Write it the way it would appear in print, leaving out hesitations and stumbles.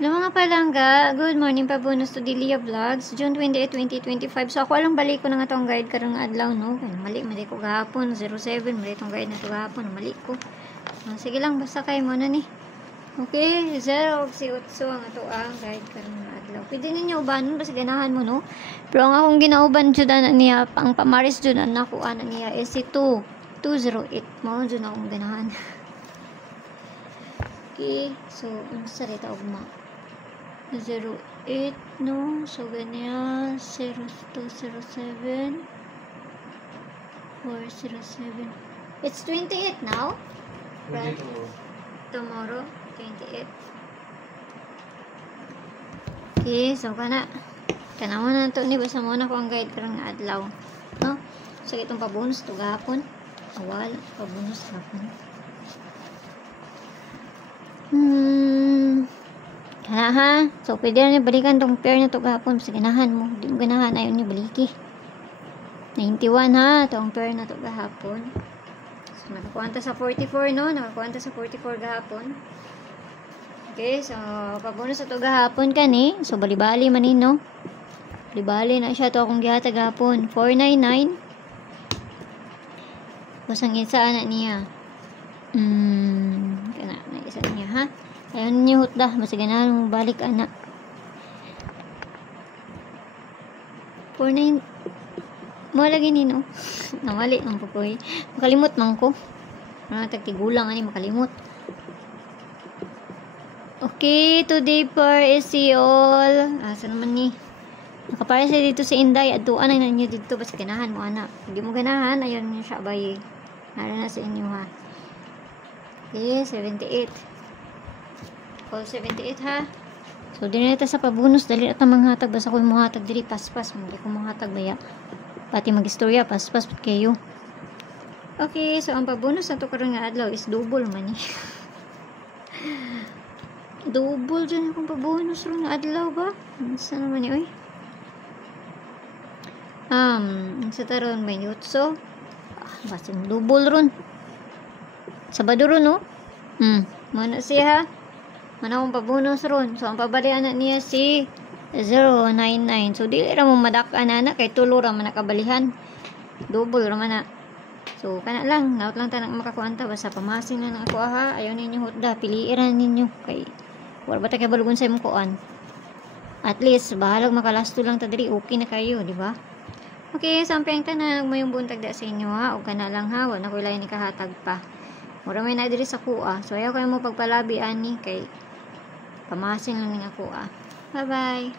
Hello mga palangga, good morning pa bonus to Delia Vlogs, June 28, 2025. So ako alang balik ko na nga itong guide karong adlaw, no? Mali ko gahapon, 07, mali itong guide na ito gahapon, mali ko. Sige lang, basta kayo muna ni. Okay, 0 si Utso ang ito guide karong adlaw. Pwede ninyo ubanon, basta ganahan mo, no? Pero ang akong ginauban dyan niya, ang pamaris dyan na nakuha na niya is si 208 mo, dyan akong ganahan. Okay, so, ang sarita ugma. 08, no? So, ganyan. 0207. 407. It's 28 now? Right? Tomorrow, 28. Okay, so, Kanaman na ito. Basta muna ko ang guide karang adlaw. No? So, itong pabonus to gahapon. Awal, pabonus gahapon. Ha? So, pwede na niyo balikan tong pair na to gahapon. Sa ganahan mo. Hindi mo ganahan. Ayaw niyo baliki. 91 ha. Itong pair na to gahapon. So, nakakuanta sa 44, no? Nakakuanta sa 44 gahapon. Okay. So, pabonus sa to gahapon ka ni. So, bali-bali manin, no? Bali-bali na siya to akong gihata gahapon. 499. Kusang isa na niya. Kana na isa niya, ha? Ayun niyo hutda, masiganahan mo balik anak. 49 mo lagi ni no. Namali ng pupoy. Makalimot man ko. Tagtigulang ani makalimot. Okay, today for is all. Asa naman ni? Nakapare siya dito sa Inday. Aduan na niyo dito basta ganahan mo anak. Hindi mo ganahan, ayun niyo siya bay. Nara na sa inyo ha. Okay, 78. All 78 ha. So, dinita sa pabonus. Dali at manghatag. Basta ko yung manghatag. Dili paspas. Hindi ko manghatag baya. Pati mag-istorya. Paspas kayo. Okay. So, ang pabonus na ito karong nga adlaw is double man eh. Double dyan akong pabonus ron nga adlaw ba? Saan naman yun? Sa taron may yutso. Basta double ron. Sabado ron, no? Mana siya, mana akong pabonus ron. So, ang pabalian na niya si 099. So, di ra mo madakan na kay tulo ra man nakabalihan. Double ra man na. So, kana lang. Naot lang tanang makakuanta. Basta pamasin na ako ha. Ayaw ninyo hutda. Piliiran ninyo. Kay, wala ba tayo kabalugon sa imong kuan? At least, bahalag makalasto lang ta diri. Okay na kayo, di ba? Okay, sampai ang tanan. Nagmayong buntag da sa inyo ha. O kana lang ha. Wala ko ilayan ni kahatag pa. Mura may na diri sa kuha. So, ayaw kayo mo pagpalabi ani kay pamasin lang ng kuha. Bye-bye.